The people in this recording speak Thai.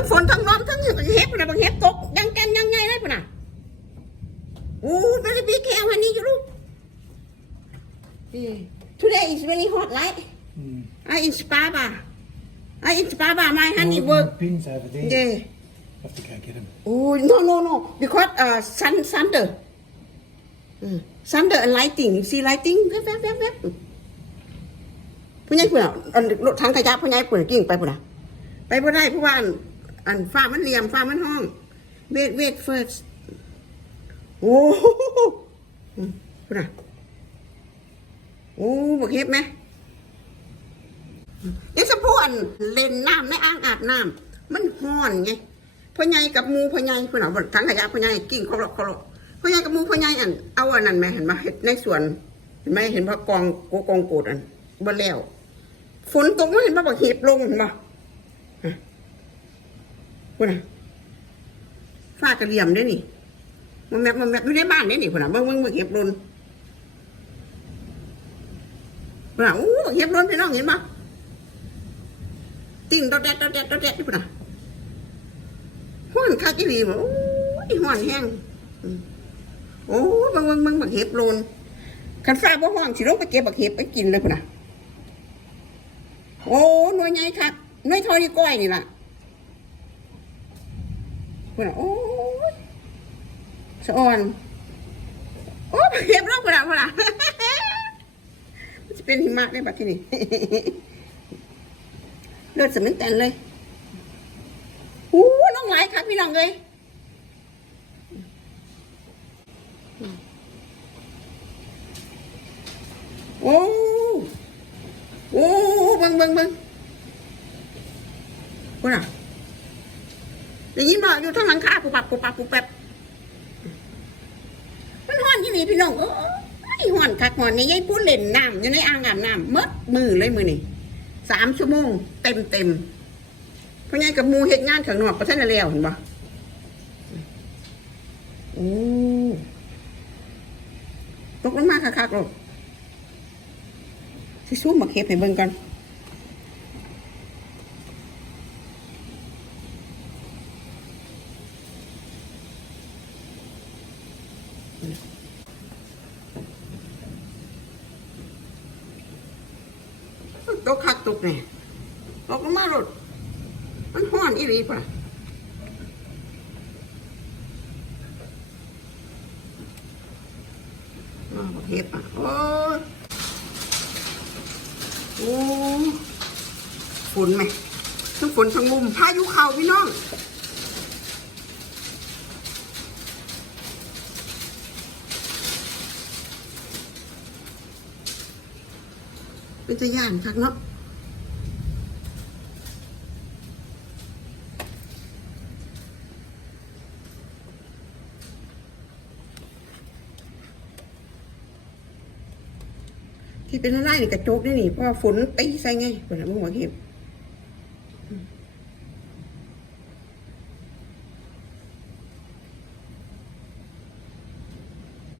ทั้งฝนทั้งร้อนทั้งเห็บนะบางเห็บตกยังกันยังไงได้ปะน่ะอู้ไปเลยพี่แค่วันนี้อยู่ลูก today is very hot right mm. I in Spaba I in Spaba my honey work pins over there yeah have to go get him oh no no no because uh sun thunder uh, thunder and lightning you see lightning web web web web ผู้ใหญ่ผู้น่ะรถทั้งขยะผู้ใหญ่ผู้น่ะกิ่งไปผู้น่ะไปบ่ได้เพราะว่า อันฟ้ามันเหลี่ยมฟ้ามันห้อง wait wait first โอ้โหอืมปุ่นอะโอ้บักเฮ็บไหมเดี๋ยวสะพวนเล่นน้ำในอ่างอาบน้ำมันห้อนไงพ่อใหญ่กับมูพ่อใหญ่พ่อหนาบถังขยะพ่อใหญ่กิ่งคอรคอรพ่อใหญ่กับมูพ่อใหญ่อันเอาอันนั้นไหมเห็นไหมเห็ดในสวนเห็นไหมเห็นว่ากองโกกองโกดอันบ่แล้วฝนตกมาเห็นว่าบักเห็บลงเห็นบ่ฮะ พูดนะฟ้ากระเหลี่ยมได้นี่มันแมบมันแมบอยู่ในบ้านได้นี่พูดนะเบิ่งเบิ่งเบักเห็บลนพูดนะอู้บักเห็บลนพี่น้องเห็นบ่ติ่งดอดแดดดอดแดดดอดแดดนี่พูดนะห้อนคักอีหลีบ่โอ้ยห้อนแห้งโอ้ยบางเบางเบางบักเห็บลนคันฟ้าบ่ห้องสิลงไปเก็บบักเห็บไปกินเลยพุ่นน่ะโอ้หน่วยใหญ่คักหน่วยทอนี่ก้อยนี่ล่ะ พุ่นน่ะโอ้ยสะอ่อนโอ้ยบักเห็บลงพุ่นน่ะพุ่นน่ะมันจะเป็นหิมะได้บัดที่นี่เลือดสมิงแตนเลยอู้น้องไหลายครับพี่น้องเลยโอ้โอ้บังบังบังคนอะ ได้ยินบอกอยู่ทั้งหลังคาปูปับปูปับปูแป๊บมันห้อนยี่นี่พี่น้องเอ้ยห้อนคักห้อนนี่ยายพูดเล่นน้ำอยู่ในอ่างอาบน้ำมดมือเลยมือนี่สามชั่วโมงเต็มเต็มๆพ่อใหญ่กับมูเฮ็ดงานข้างนอกประเท่านได้แล้วเห็นบ่โอ้ตกลงมาคักๆลูกสิซูมมาเก็บให้เบิ่งกัน ตกคักตกแน่ตกลงมาลูกมันห้อนอีหลีป่ะมาบอกเห็บอะโอ้โอ้ฝนไหมทั้งฝนทั้งลมพายุเข่าพี่น้อง เป็นตะย่านคักเนาะที่เป็นอะไรนี่กระจกนี่นี่เพราะว่าฝนตีใส่ไงเปิดมึงหัวเห็บ